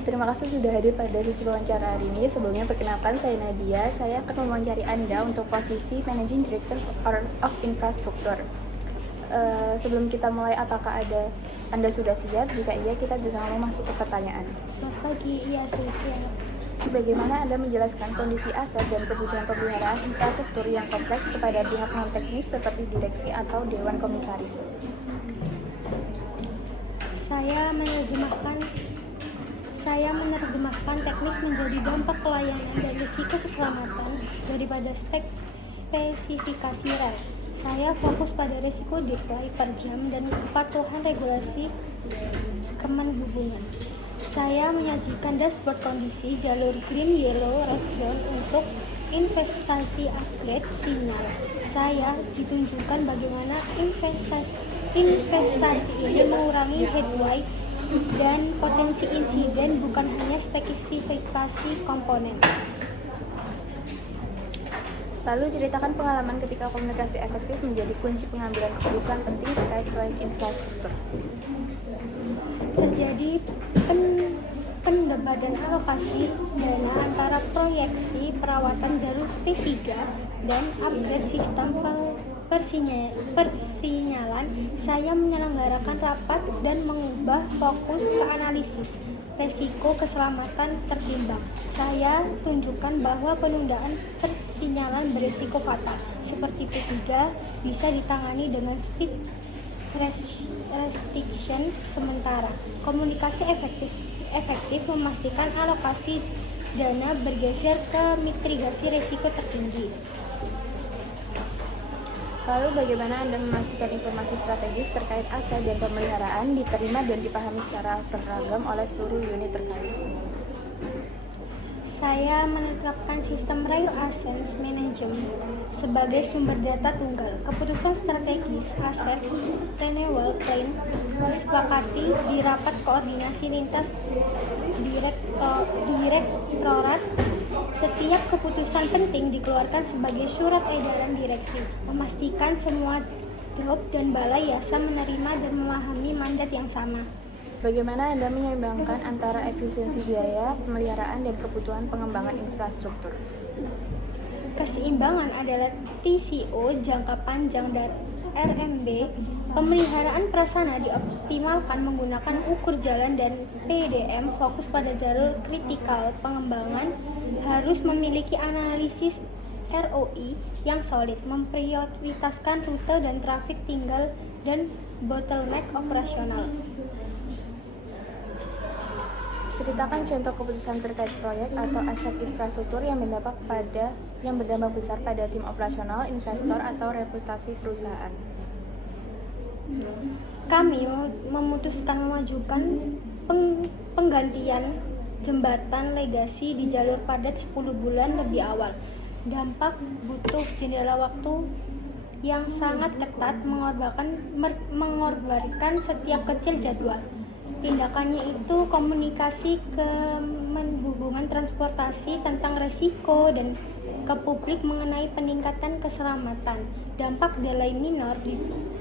terima kasih sudah hadir pada sesi wawancara hari ini. Sebelumnya perkenalkan, saya Nadia. Saya akan mewawancari Anda untuk posisi Managing Director of Infrastructure. Sebelum kita mulai, apakah Anda sudah siap? Jika iya, kita bisa langsung masuk ke pertanyaan. Selamat pagi, iya saya siap. Bagaimana Anda menjelaskan kondisi aset dan kebutuhan pemeliharaan infrastruktur yang kompleks kepada pihak non-teknis seperti direksi atau dewan komisaris? Saya menerjemahkan teknis menjadi dampak pelayanan dan risiko keselamatan daripada spesifikasi rel. Saya fokus pada risiko deploy per jam dan kepatuhan regulasi Kemenhubungan. Saya menyajikan dashboard kondisi jalur green, yellow, red zone untuk investasi upgrade sinyal. Saya ditunjukkan bagaimana investasi ini mengurangi headway dan potensi insiden, bukan hanya spesifikasi komponen. Lalu ceritakan pengalaman ketika komunikasi efektif menjadi kunci pengambilan keputusan penting terkait proyek infrastruktur. Terjadi pendebatan alokasi dana antara proyeksi perawatan jalur P3 dan upgrade sistem persinyalan. Saya menyelenggarakan rapat dan mengubah fokus ke analisis resiko keselamatan tertimbang. Saya tunjukkan bahwa penundaan persinyalan berisiko fatal seperti P3 bisa ditangani dengan speed restriction sementara. Komunikasi efektif memastikan alokasi dana bergeser ke mitigasi risiko tertinggi. Lalu bagaimana Anda memastikan informasi strategis terkait aset dan pemeliharaan diterima dan dipahami secara seragam oleh seluruh unit terkait? Saya menerapkan sistem Rail Asset Management sebagai sumber data tunggal. Keputusan strategis aset renewal plan disepakati di rapat koordinasi lintas direktorat. Setiap keputusan penting dikeluarkan sebagai surat edaran direksi, memastikan semua drop dan balai yasa menerima dan memahami mandat yang sama. Bagaimana Anda menyeimbangkan antara efisiensi biaya, pemeliharaan, dan kebutuhan pengembangan infrastruktur? Keseimbangan adalah TCO jangka panjang dan RMB. Pemeliharaan prasarana dioptimalkan menggunakan ukur jalan dan PDM fokus pada jalur kritikal. Pengembangan harus memiliki analisis ROI yang solid, memprioritaskan rute dan trafik tinggal dan bottleneck operasional. Ceritakan contoh keputusan terkait proyek atau aset infrastruktur yang berdampak besar pada tim operasional, investor, atau reputasi perusahaan. Kami memutuskan memajukan penggantian jembatan legasi di jalur padat 10 bulan lebih awal. Dampak butuh jendela waktu yang sangat ketat, mengorbankan setiap kecil jadwal. Tindakannya itu komunikasi Kemenhubungan transportasi tentang resiko dan ke publik mengenai peningkatan keselamatan. Dampak delay minor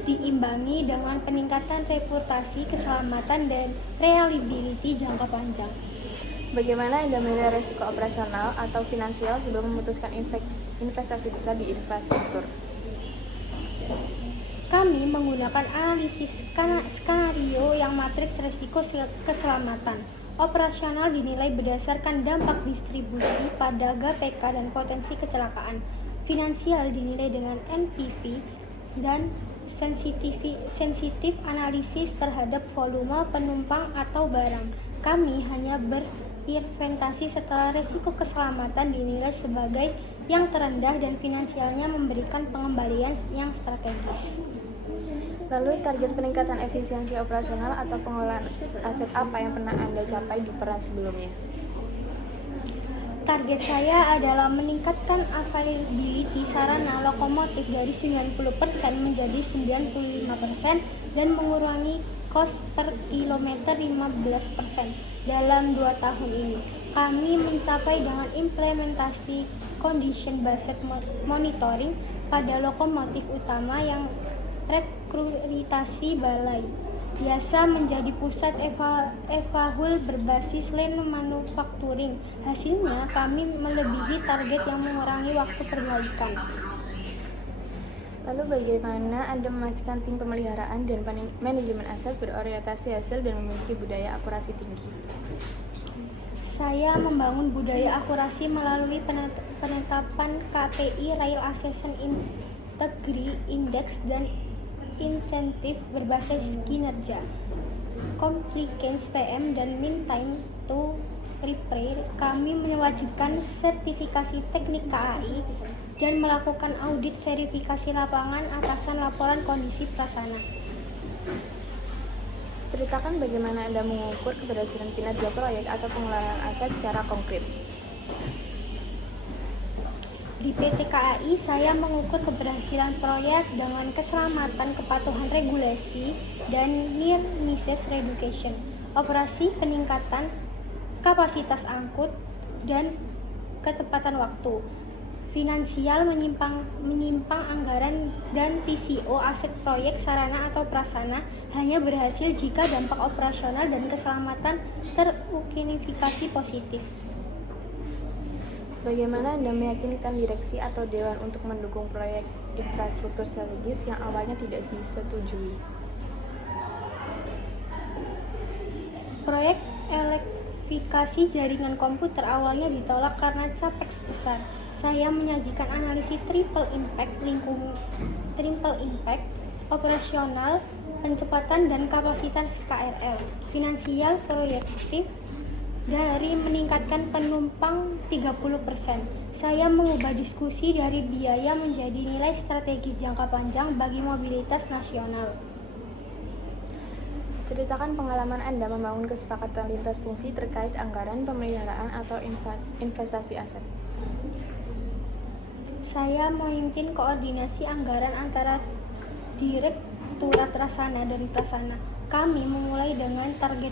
diimbangi dengan peningkatan reputasi keselamatan dan reliability jangka panjang. Bagaimana Anda menilai risiko operasional atau finansial sebelum memutuskan investasi besar di infrastruktur? Kami menggunakan analisis skenario yang matriks risiko keselamatan. Operasional dinilai berdasarkan dampak distribusi pada GPK dan potensi kecelakaan. Finansial dinilai dengan NPV dan sensitif analisis terhadap volume penumpang atau barang. Kami hanya berinvestasi setelah risiko keselamatan dinilai sebagai yang terendah dan finansialnya memberikan pengembalian yang strategis. Lalu target peningkatan efisiensi operasional atau pengelolaan aset apa yang pernah Anda capai di peran sebelumnya? Target saya adalah meningkatkan availability sarana lokomotif dari 90% menjadi 95% dan mengurangi cost per kilometer 15% dalam 2 tahun ini. Kami mencapai dengan implementasi condition based monitoring pada lokomotif utama yang rekrutasi balai. biasa menjadi pusat evahul berbasis lean manufacturing. Hasilnya, kami melebihi target yang mengurangi waktu perbaikan. Lalu bagaimana Anda memastikan tim pemeliharaan dan manajemen aset berorientasi hasil dan memiliki budaya akurasi tinggi? Saya membangun budaya akurasi melalui penetapan KPI, Real Assessment Integrity Index, dan insentif berbasis kinerja, compliance PM, dan mean time to repair. Kami mewajibkan sertifikasi teknik KAI dan melakukan audit verifikasi lapangan atasan laporan kondisi prasana. Ceritakan bagaimana Anda mengukur keberhasilan kinerja proyek atau pengelolaan aset secara konkret. Di PT KAI, saya mengukur keberhasilan proyek dengan keselamatan, kepatuhan regulasi, dan near misses reduction, operasi, peningkatan kapasitas angkut, dan ketepatan waktu, finansial, menyimpang anggaran, dan TCO aset proyek, sarana atau prasana hanya berhasil jika dampak operasional dan keselamatan terunifikasi positif. Bagaimana Anda meyakinkan direksi atau dewan untuk mendukung proyek infrastruktur strategis yang awalnya tidak disetujui? Proyek elektrifikasi jaringan komputer awalnya ditolak karena capex besar. Saya menyajikan analisis triple impact, operasional, pencepatan, dan kapasitas KRL, finansial, proyektif, dari meningkatkan penumpang 30%. Saya mengubah diskusi dari biaya menjadi nilai strategis jangka panjang bagi mobilitas nasional. Ceritakan pengalaman Anda membangun kesepakatan lintas fungsi terkait anggaran pemeliharaan atau investasi aset. Saya memimpin koordinasi anggaran antara Direktorat Rasana dan Prasana. Kami memulai dengan target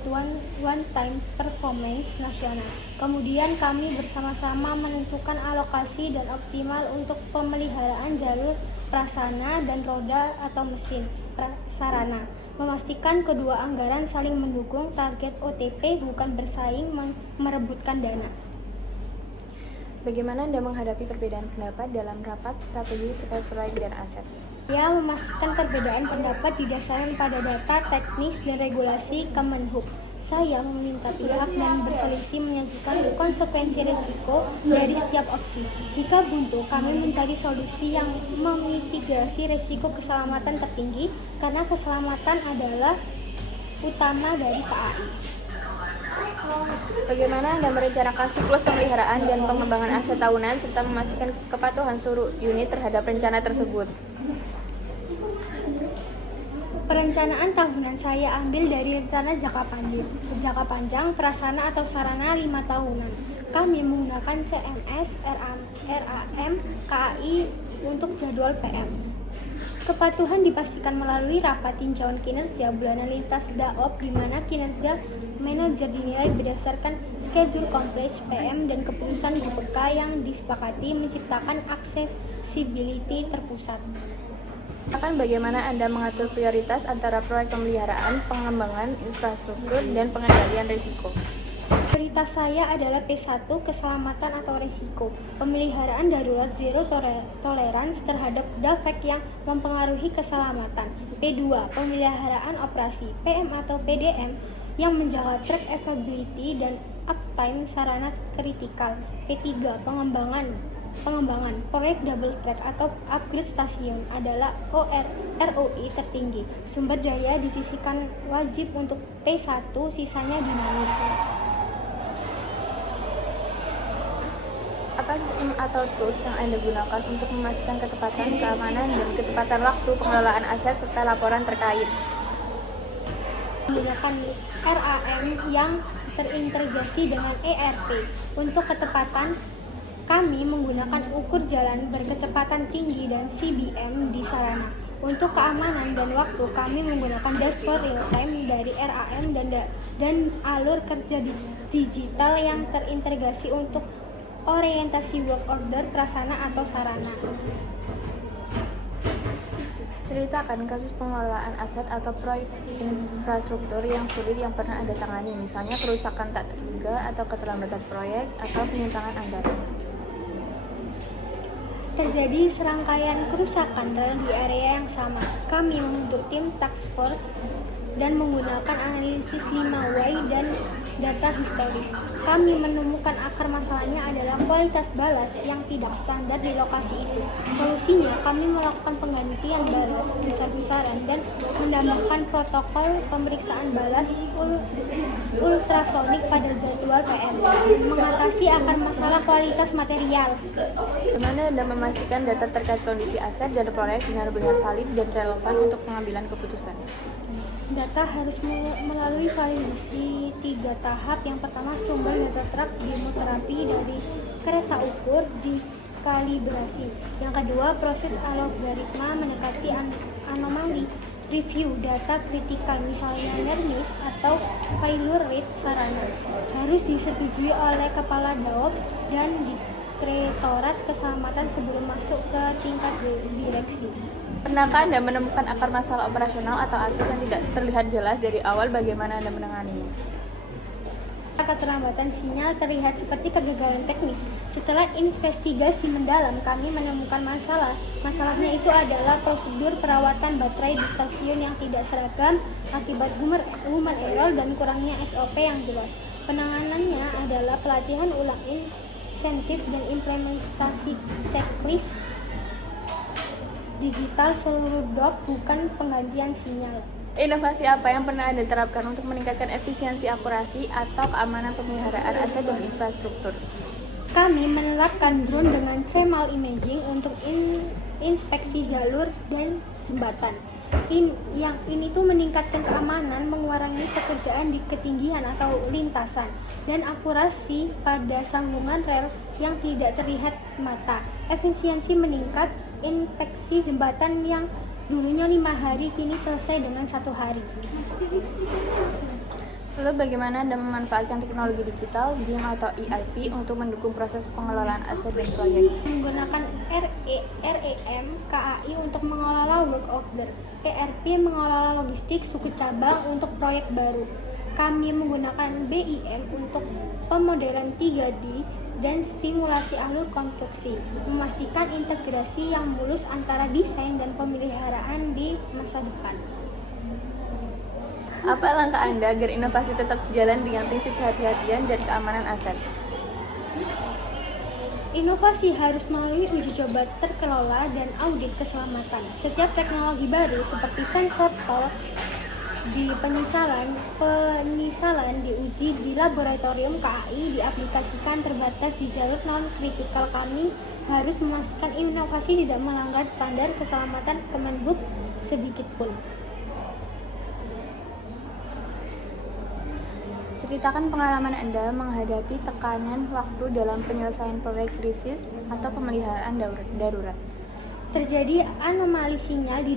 one time performance nasional. Kemudian kami bersama-sama menentukan alokasi dan optimal untuk pemeliharaan jalur prasana dan roda atau mesin sarana. Memastikan kedua anggaran saling mendukung target OTP, bukan bersaing merebutkan dana. Bagaimana Anda menghadapi perbedaan pendapat dalam rapat strategi terkait proyek dan aset? Ya, memastikan perbedaan pendapat didasarkan pada data teknis dan regulasi Kemenhub. Saya meminta pihak yang berselisih menyajikan konsekuensi risiko dari setiap opsi. Jika buntu, kami mencari solusi yang memitigasi risiko keselamatan tertinggi, karena keselamatan adalah utama dari KAI. Bagaimana Anda merencanakan siklus pemeliharaan dan pengembangan aset tahunan serta memastikan kepatuhan seluruh unit terhadap rencana tersebut? Perencanaan tahunan saya ambil dari rencana jangka panjang prasana atau sarana 5 tahunan. Kami menggunakan CMS, RAM, KAI untuk jadwal PM. Kepatuhan dipastikan melalui rapat tinjauan kinerja bulanan lintas DAOP, di mana kinerja manajer dinilai berdasarkan schedule kompleks PM dan keputusan GPK yang disepakati, menciptakan aksesibiliti terpusat. Akan bagaimana Anda mengatur prioritas antara proyek pemeliharaan, pengembangan infrastruktur, dan pengendalian risiko? Prioritas saya adalah P1, keselamatan atau risiko. Pemeliharaan darurat zero tolerance terhadap defek yang mempengaruhi keselamatan. P2, pemeliharaan operasi, PM atau PDM, yang menjaga track availability dan uptime sarana kritikal. P3, pengembangan proyek double track atau upgrade stasiun adalah ROI tertinggi. Sumber daya disisihkan wajib untuk P1, sisanya dinamis. Apa sistem atau tools yang Anda gunakan untuk memastikan ketepatan, keamanan, dan ketepatan waktu pengelolaan aset serta laporan terkait? Menggunakan RAM yang terintegrasi dengan ERP. Untuk ketepatan, kami menggunakan ukur jalan berkecepatan tinggi dan CBM di sarana. Untuk keamanan dan waktu, kami menggunakan dashboard real-time dari RAM dan alur kerja digital yang terintegrasi untuk orientasi work order, prasana atau sarana. Ceritakan kasus pengelolaan aset atau proyek infrastruktur yang sulit yang pernah Anda tangani, misalnya kerusakan tak terduga atau keterlambatan proyek atau penyimpangan anggaran. Terjadi serangkaian kerusakan rel di area yang sama. Kami membentuk tim task force dan menggunakan analisis 5W dan data historis. Kami menemukan akar masalahnya adalah kualitas balas yang tidak standar di lokasi itu. Solusinya, kami melakukan penggantian balas besar-besaran dan menambahkan protokol pemeriksaan balas ultrasonik pada jadwal PR. Mengatasi akar masalah kualitas material. Bagaimana Anda memastikan data terkait kondisi aset dan proyek benar-benar valid dan relevan untuk pengambilan keputusan? Data harus melalui validasi 3 tahap. Yang pertama, sumber data truk demoterapi dari kereta ukur dikalibrasi. Yang kedua, proses algoritma mendekati anomali. Review data kritikal, misalnya near miss atau failure rate sarana, harus disetujui oleh kepala DAOP dan Direktorat Keselamatan sebelum masuk ke tingkat direksi. Pernahkah Anda menemukan akar masalah operasional atau aset yang tidak terlihat jelas dari awal? Bagaimana Anda menanganinya? Keterlambatan sinyal terlihat seperti kegagalan teknis. Setelah investigasi mendalam, kami menemukan masalah. Masalahnya itu adalah prosedur perawatan baterai di stasiun yang tidak seragam akibat human error dan kurangnya SOP yang jelas. Penanganannya adalah pelatihan ulang insentif dan implementasi checklist digital seluruh DOP, bukan penggantian sinyal. Inovasi apa yang pernah Anda terapkan untuk meningkatkan efisiensi, akurasi, atau keamanan pemeliharaan aset dan infrastruktur? Kami menerapkan drone dengan thermal imaging untuk inspeksi jalur dan jembatan. Ini tuh meningkatkan keamanan, mengurangi pekerjaan di ketinggian atau lintasan, dan akurasi pada sambungan rel yang tidak terlihat mata. Efisiensi meningkat, inspeksi jembatan yang dulunya 5 hari kini selesai dengan 1 hari. Lalu bagaimana Anda memanfaatkan teknologi digital, BIM atau ERP untuk mendukung proses pengelolaan aset dan proyek? Menggunakan REM KAI untuk mengelola work order, ERP mengelola logistik suku cabang untuk proyek baru. Kami menggunakan BIM untuk pemodelan 3D dan stimulasi alur konstruksi, memastikan integrasi yang mulus antara desain dan pemeliharaan di masa depan. Apa langkah Anda agar inovasi tetap sejalan dengan prinsip kehati-hatian dan keamanan aset? Inovasi harus melalui uji coba terkelola dan audit keselamatan. Setiap teknologi baru seperti sensor tol di penyisalan diuji di laboratorium KAI, diaplikasikan terbatas di jalur non-kritikal. Kami harus memastikan inovasi tidak melanggar standar keselamatan Kemenhub sedikit pun. Ceritakan pengalaman Anda menghadapi tekanan waktu dalam penyelesaian proyek krisis atau pemeliharaan darurat. Terjadi anomali sinyal di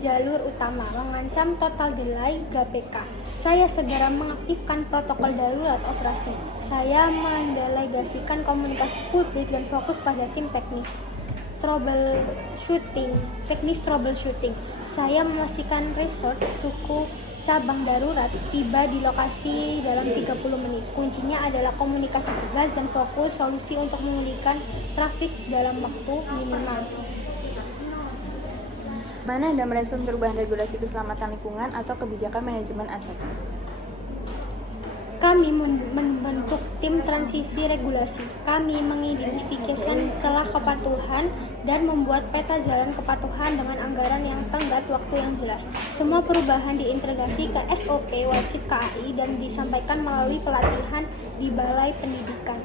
jalur utama, mengancam total delay GPK. Saya segera mengaktifkan protokol darurat operasi. Saya mendelegasikan komunikasi publik dan fokus pada tim teknis troubleshooting. Saya memastikan resort suku cabang darurat tiba di lokasi dalam 30 menit. Kuncinya adalah komunikasi tegas dan fokus solusi untuk memulihkan trafik dalam waktu minimal. Mana Anda merespon perubahan regulasi keselamatan lingkungan atau kebijakan manajemen aset? Kami membentuk tim transisi regulasi. Kami mengidentifikasi celah kepatuhan dan membuat peta jalan kepatuhan dengan anggaran yang tenggat waktu yang jelas. Semua perubahan diintegrasi ke SOP wajib KAI dan disampaikan melalui pelatihan di Balai Pendidikan.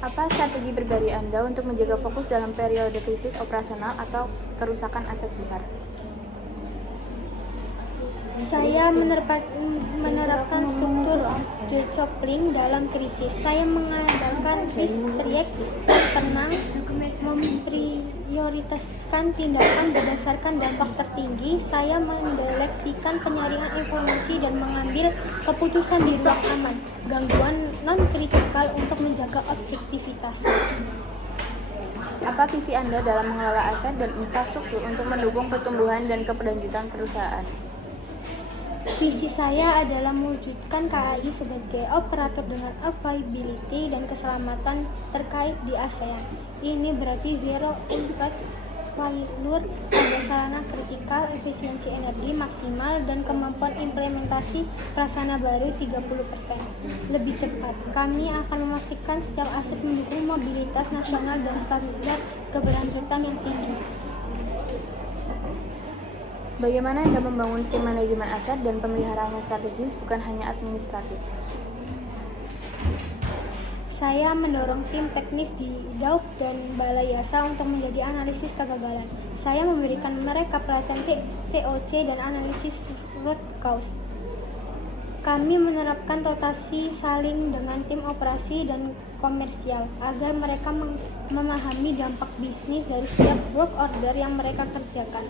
Apa strategi pribadi Anda untuk menjaga fokus dalam periode krisis operasional atau kerusakan aset besar? Saya menerapkan struktur decoupling dalam krisis. Saya mengandalkan risk reactive, tenang, memprioritaskan tindakan berdasarkan dampak tertinggi. Saya mendeleksikan penyaringan informasi dan mengambil keputusan di ruang aman, gangguan non-kritikal untuk menjaga objektivitas. Apa visi Anda dalam mengelola aset dan infrastruktur untuk mendukung pertumbuhan dan keberlanjutan perusahaan? Visi saya adalah mewujudkan KAI sebagai operator dengan availability dan keselamatan terkait di ASEAN. Ini berarti zero impact failure pada sarana kritikal, efisiensi energi maksimal, dan kemampuan implementasi prasarana baru 30% lebih cepat. Kami akan memastikan setiap aset mendukung mobilitas nasional dan standar keberlanjutan yang tinggi. Bagaimana Anda membangun tim manajemen aset dan pemeliharaan yang strategis, bukan hanya administratif? Saya mendorong tim teknis di DAUP dan Balai Yasa untuk menjadi analisis kegagalan. Saya memberikan mereka pelatihan TOC dan analisis root cause. Kami menerapkan rotasi saling dengan tim operasi dan komersial agar mereka memahami dampak bisnis dari setiap work order yang mereka kerjakan.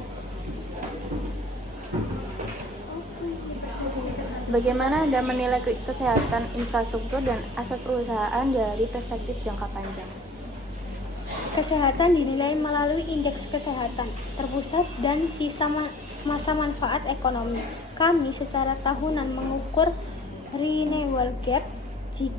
Bagaimana Anda menilai kesehatan infrastruktur dan aset perusahaan dari perspektif jangka panjang? Kesehatan dinilai melalui indeks kesehatan terpusat dan sisa masa manfaat ekonomi. Kami secara tahunan mengukur renewal gap. Jika